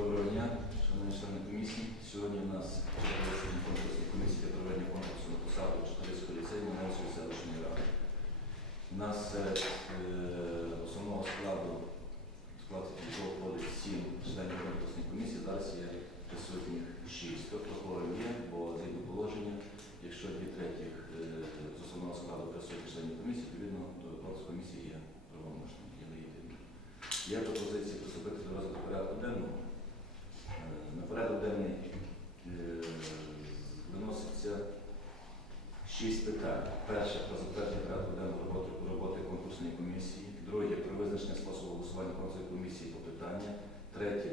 Доброго дня, шановні члени комісії. Сьогодні у нас засідання конкурсної комісії для проведення конкурсу на посаду Чотирицького ліцею Маневської селищної ради. У нас серед основного складу склад якого входить сім членів конкурсної комісії. Зараз є присутніх шість. Тобто кворум є, бо згідно положення, якщо дві третіх е, з основного складу присутні членів комісії, відповідно до конкурсу комісії є правомочним, є легітимним. Є пропозиції приступити до розгляду порядку денного. Е, На порядок денний е, виноситься шість питань. Перше про затвердження порядку денного роботи, роботи конкурсної комісії. Друге про визначення способу голосування конкурсної комісії по питання. Третє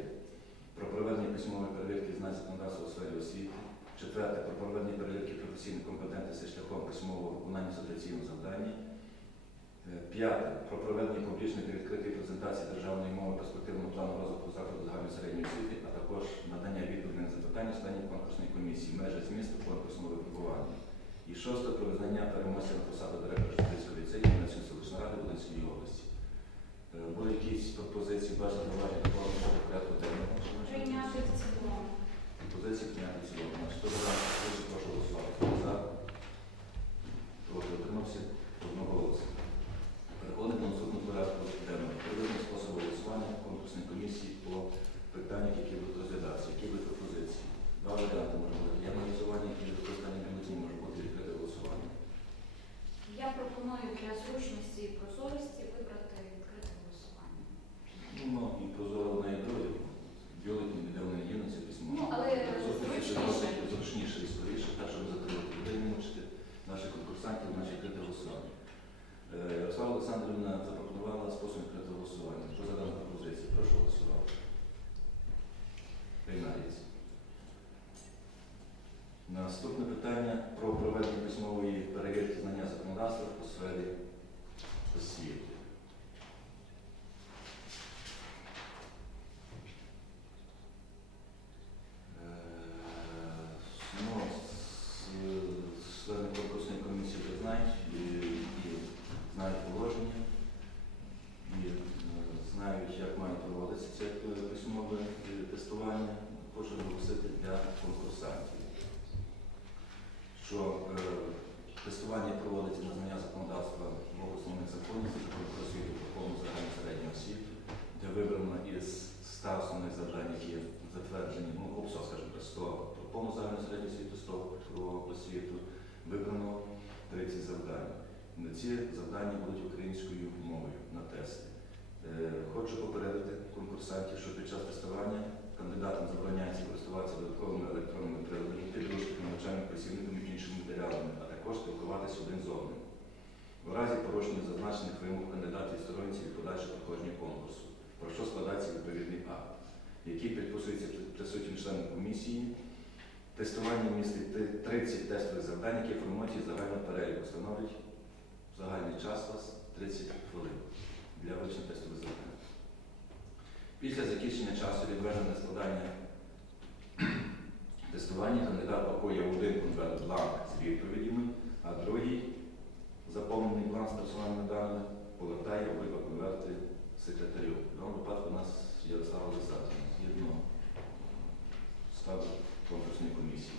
про проведення письмової перевірки знань законодавства у сфері освіти. Четверте про проведення перевірки професійної компетентності шляхом письмового виконання ситуаційного завдання. Е, П'яте. Про проведення публічної та відкритої презентації державної мови перспективного плану розвитку закладу загальної середньої освіти, також надання відповідей на запитання членів конкурсної комісії, межі змісту конкурсного випробування. І шосте. Про визнання переможця на посаду директора Житомирського ліцею Хмельницької селищної ради Волинської області. Е, Були якісь пропозиції, бажання до плану порядку денного? Прийняти в цілому. Пропозиції прийняти в цілому. Хто за дану пропозицію, прошу голосувати. За? Проти утримався одноголосно. Переходимо до наступного порядку денного. Приведення способу голосування конкурсної комісії по питаннях, які будуть розглядатися. Які будуть пропозиції? Два варіанти може бути. Є голосування, які від використання бюлетені може бути відкрите голосування. Я пропоную для зручності і прозорості вибрати відкрите голосування. Ну, ну, і прозоро на і друге. Бюлетні, де вони дінуться письмо. Ну, але зручніше. Зручніше і скоріше, так, щоб затримати людей, не мучити наших конкурсантів, наші відкрите голосування. Е, Ярослава Олександрівна запропонувала спосіб відкритого голосування. Що за дану пропозицію? Прошу голосувати. Приймається. Наступне питання про проведення письмової перевірки знання законодавства у сфері освіти. Е, Ну, з- з- члени конкурсної комісії вже знають і, і знають положення, і е, знають, як має проводитися це е, е, тестування. Хочу наголосити для конкурсантів, що е, тестування проводиться на знання законодавства в основних законів, це закон про освіту, про повну загальну середню освіту, де вибрано із 100 основних завдань, які затверджені, ну, обсяг, скажімо, так, 100 про повну загальну середню освіту, 100 про освіту, вибрано 30 завдань. Ці завдання будуть українською мовою на тести. Переліку, загальний час у вас 30 хвилин для вивчення тестових завдань. Після закінчення часу відведено складання тестування кандидат пакує один конверт бланк з відповідями, а другий заповнений бланк з персональними даними повертає обидва конверти секретарю. В даному випадку у нас Ярослава Олександрівна, згідно складу конкурсної комісії.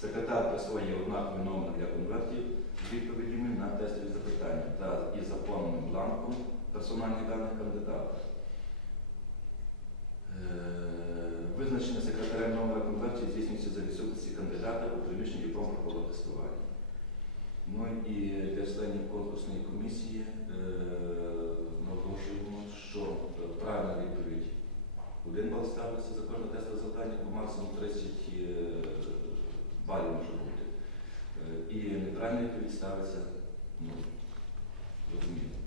Секретар присвоює однаковий номер для конвертів відповідями на тестові запитання та із заповненим бланком персональних даних кандидата. Е, Визначення секретарем номера конвертів здійснюється за відсутності кандидата у приміщенні якому тестування. Ну і для членів конкурсної комісії е, наголошуємо, що правильна відповідь один бал ставиться за кожне тестове завдання, по максимум 30 е, балів може бути. Е, І неправильно відповідь ставиться ну, зрозуміло.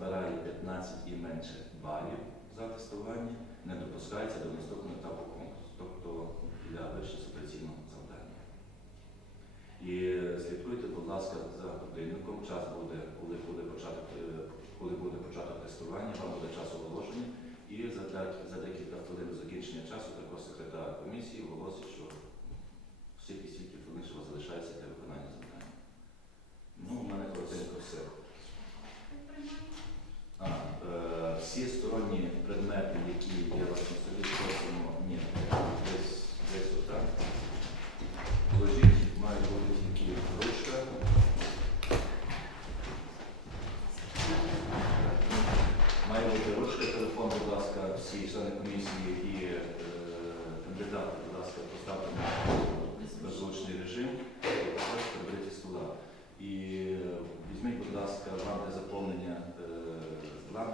набирає 15 і менше балів за тестування, не допускається до наступного етапу конкурсу, тобто для вищесупраційного завдання. І е, слідкуйте, будь ласка, за годинником. Час буде, коли буде початок, е, коли буде початок тестування, вам буде час оголошення. І за декілька хвилин закінчення часу також секретар комісії оголосить, що...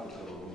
그